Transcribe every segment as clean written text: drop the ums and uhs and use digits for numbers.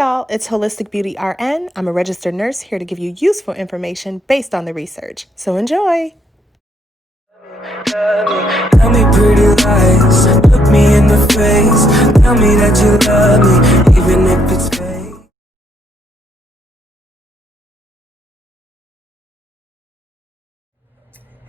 y'all, it's Holistic Beauty RN. I'm a registered nurse here to give you useful information based on the research. So enjoy. Tell me pretty lies, look me in the face, tell me that you love me, even if it's fake.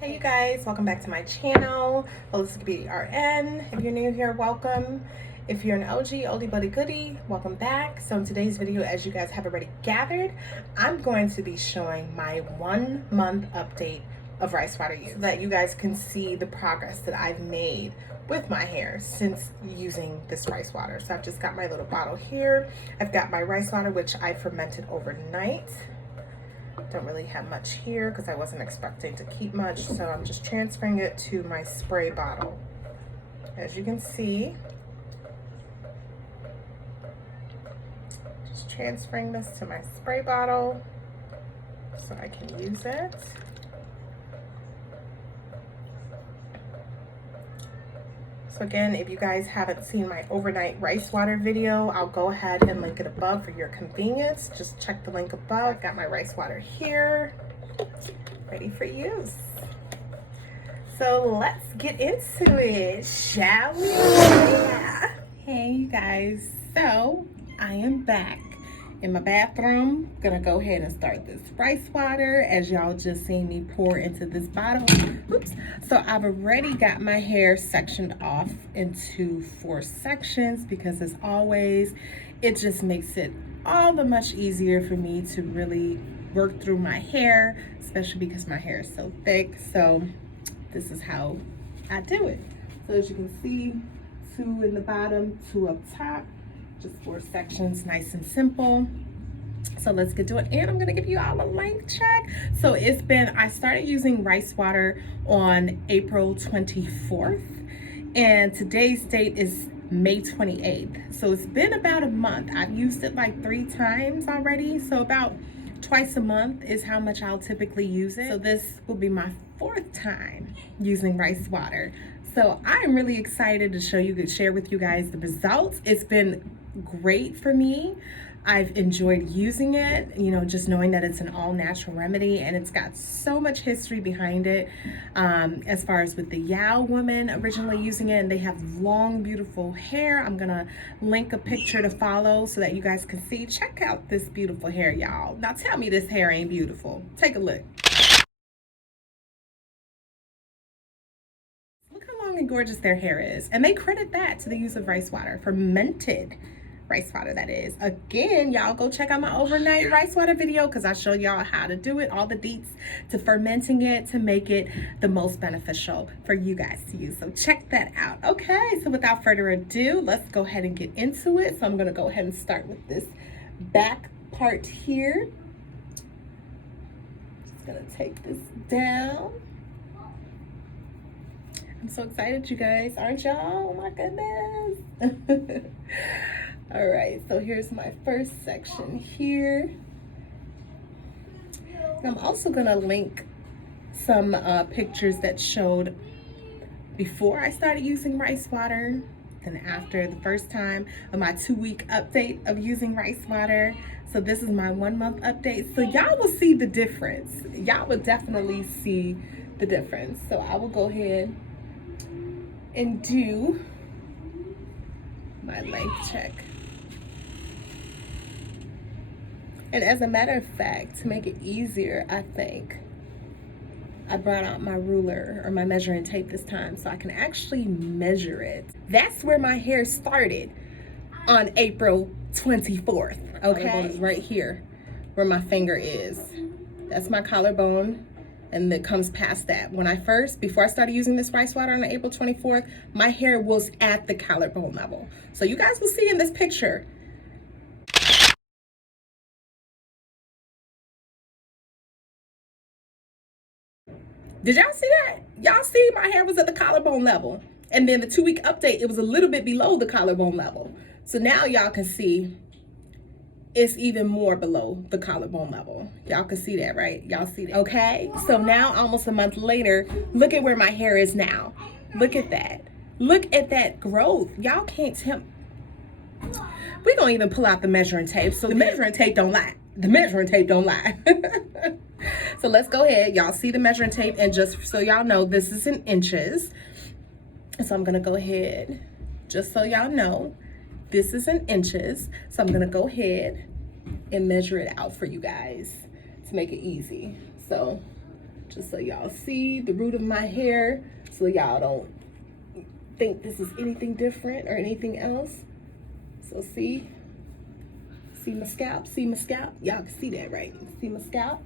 Hey you guys, welcome back to my channel, Holistic Beauty RN. If you're new here, welcome. If you're an OG, oldie buddy goodie, welcome back. So in today's video, as you guys have already gathered, I'm going to be showing my 1 month update of rice water use so that you guys can see the progress that I've made with my hair since using this rice water. So I've just got my little bottle here. I've got my rice water, which I fermented overnight. Don't really have much here because I wasn't expecting to keep much, so I'm just transferring it to my spray bottle. As you can see, just transferring this to my spray bottle so I can use it. So again, if you guys haven't seen my overnight rice water video, I'll go ahead and link it above for your convenience. Just check the link above. I've got my rice water here, ready for use. So let's get into it, shall we? Yeah. Hey you guys, so I am back in my bathroom. Gonna go ahead and start this rice water as y'all just seen me pour into this bottle. Oops. So I've already got my hair sectioned off into 4 sections because, as always, it just makes it all the much easier for me to really work through my hair, especially because my hair is so thick. So this is how I do it. So as you can see, 2 in the bottom, 2 up top. Just 4 sections, nice and simple. So let's get to it. And I'm gonna give you all a length check. So I started using rice water on April 24th. And today's date is May 28th. So it's been about a month. I've used it like 3 times already. So about twice a month is how much I'll typically use it. So this will be my 4th time using rice water. So I'm really excited to share with you guys the results. It's been great for me. I've enjoyed using it, just knowing that it's an all natural remedy, and it's got so much history behind it. As far as with the Yao woman originally using it, and they have long, beautiful hair. I'm gonna link a picture to follow so that you guys can see. Check out this beautiful hair, y'all. Now tell me this hair ain't beautiful. Take a look. Look how long and gorgeous their hair is. And they credit that to the use of rice water, fermented rice water, that is. Again, y'all go check out my overnight rice water video because I show y'all how to do it, all the deets to fermenting it to make it the most beneficial for you guys to use. So check that out. Okay, so without further ado, let's go ahead and get into it. So I'm gonna go ahead and start with this back part here. Just gonna take this down. I'm so excited, you guys, aren't y'all? Oh my goodness. All right, so here's my first section here. I'm also gonna link some pictures that showed before I started using rice water and after the first time of my 2-week update of using rice water. So this is my 1 month update. So y'all will see the difference. Y'all will definitely see the difference. So I will go ahead and do my length check. And as a matter of fact, to make it easier, I think I brought out my ruler or my measuring tape this time so I can actually measure it. That's where my hair started on April 24th. Okay, it's right here where my finger is. That's my collarbone. And it comes past that. Before I started using this rice water on April 24th, my hair was at the collarbone level. So you guys will see in this picture. Did y'all see that? Y'all see my hair was at the collarbone level. And then the 2-week update, it was a little bit below the collarbone level. So now y'all can see it's even more below the collarbone level. Y'all can see that, right? Y'all see that? Okay, so now almost a month later, look at where my hair is now. Look at that. Look at that growth. Y'all can't tell. We're gonna even pull out the measuring tape. So the measuring tape don't lie. The measuring tape don't lie. So let's go ahead. Y'all see the measuring tape, and just so y'all know, this is in inches. So I'm gonna go ahead, just so y'all know, this is in inches. So I'm gonna go ahead and measure it out for you guys to make it easy. So just so y'all see the root of my hair, so y'all don't think this is anything different or anything else. So see my scalp, see my scalp? Y'all can see that, right? See my scalp?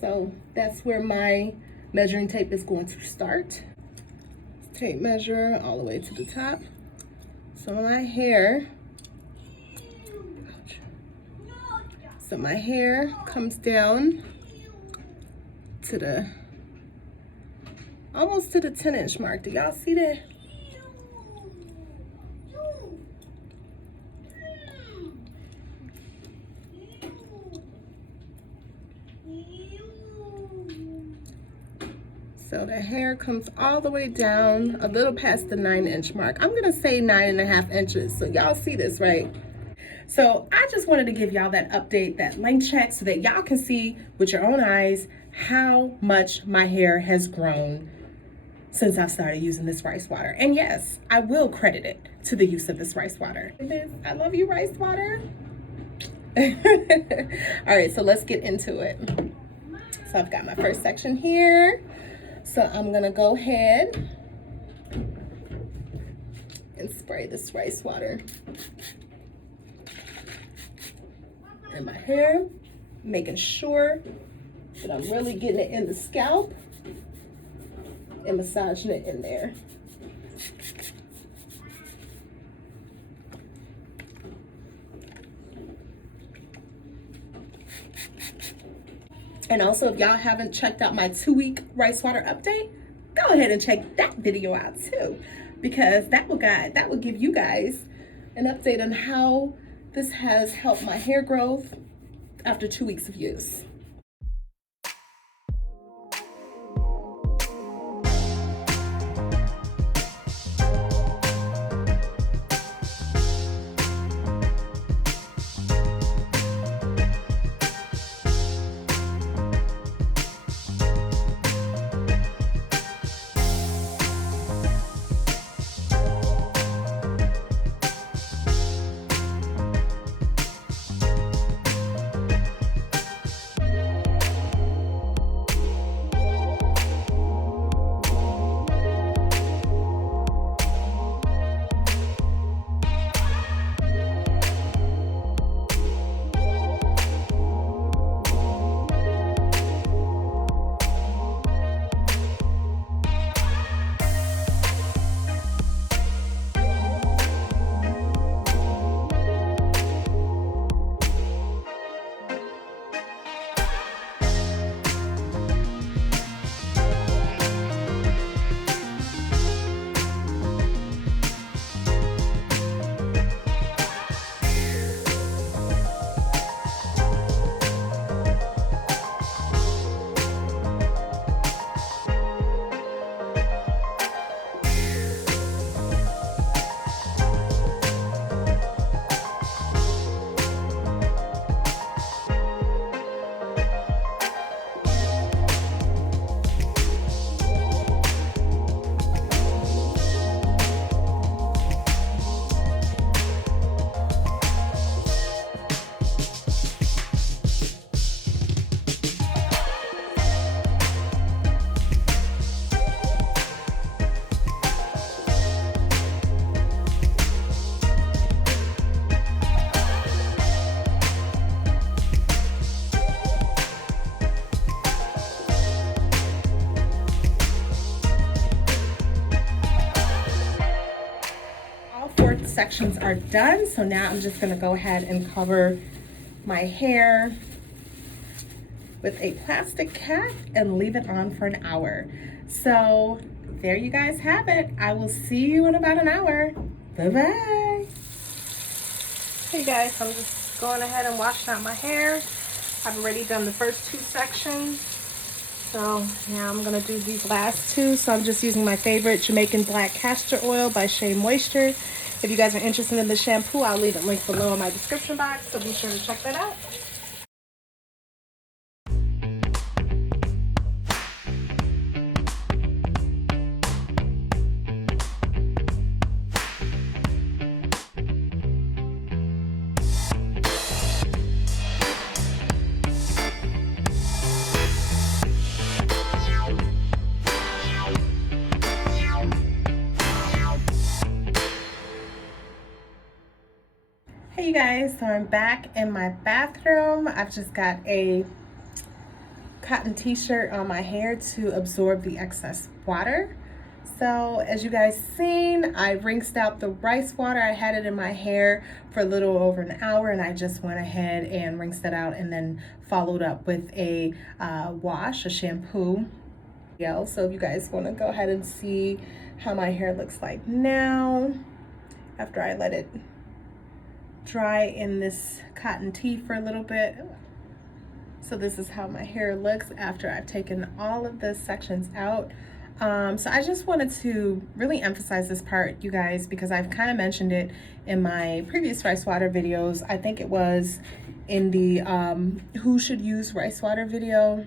So that's where my measuring tape is going to start. Tape measure all the way to the top. So my hair, so my hair comes down to the, almost to the 10-inch mark. Do y'all see that? So the hair comes all the way down a little past the 9-inch mark. I'm gonna say 9.5 inches. So y'all see this, right? So I just wanted to give y'all that update, that length check, so that y'all can see with your own eyes how much my hair has grown since I've started using this rice water. And yes, I will credit it to the use of this rice water. I love you, rice water. All right, so let's get into it. So I've got my first section here. So I'm gonna go ahead and spray this rice water in my hair, making sure that I'm really getting it in the scalp and massaging it in there. And also, if y'all haven't checked out my 2-week rice water update, go ahead and check that video out too, because that will give you guys an update on how this has helped my hair growth after 2 weeks of use. Sections are done. So now I'm just going to go ahead and cover my hair with a plastic cap and leave it on for an hour. So there you guys have it. I will see you in about an hour. Bye-bye. Hey guys, I'm just going ahead and washing out my hair. I've already done the first 2 sections. So now I'm gonna do these last 2. So I'm just using my favorite Jamaican Black Castor Oil by SHEA Moisture. If you guys are interested in the shampoo, I'll leave a link below in my description box, so be sure to check that out. Hey you guys, so I'm back in my bathroom. I've just got a cotton t-shirt on my hair to absorb the excess water. So as you guys seen, I rinsed out the rice water. I had it in my hair for a little over an hour, and I just went ahead and rinsed it out and then followed up with a wash, a shampoo. So if you guys want to go ahead and see how my hair looks like now after I let it dry in this cotton tee for a little bit. So this is how my hair looks after I've taken all of the sections out. So I just wanted to really emphasize this part, you guys, because I've kind of mentioned it in my previous rice water videos. I think it was in the who should use rice water video,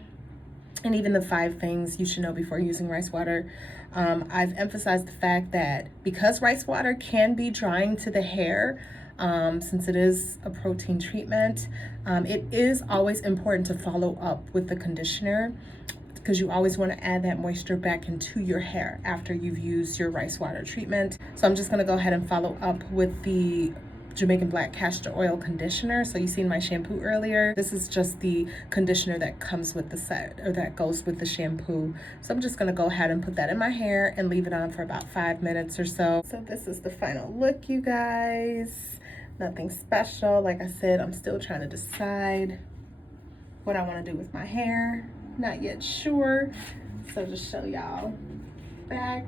and even the 5 things you should know before using rice water. I've emphasized the fact that because rice water can be drying to the hair, since it is a protein treatment, it is always important to follow up with the conditioner, because you always want to add that moisture back into your hair after you've used your rice water treatment. So I'm just going to go ahead and follow up with the Jamaican Black Castor Oil Conditioner. So you seen my shampoo earlier. This is just the conditioner that comes with the set, or that goes with the shampoo. So I'm just gonna go ahead and put that in my hair and leave it on for about 5 minutes or so. So this is the final look, you guys. Nothing special. Like I said, I'm still trying to decide what I want to do with my hair. Not yet sure. So just show y'all back,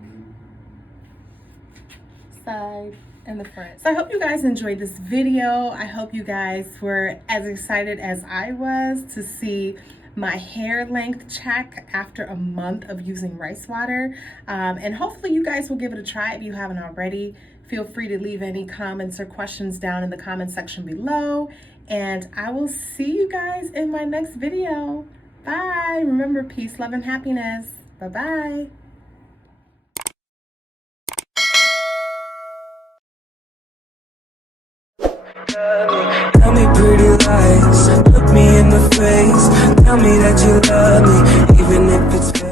side, and the front. So I hope you guys enjoyed this video. I hope you guys were as excited as I was to see my hair length check after a month of using rice water. And hopefully you guys will give it a try if you haven't already. Feel free to leave any comments or questions down in the comment section below. And I will see you guys in my next video. Bye. Remember, peace, love, and happiness. Bye-bye. Tell me pretty lies, look me in the face. Tell me that you love me, even if it's fake.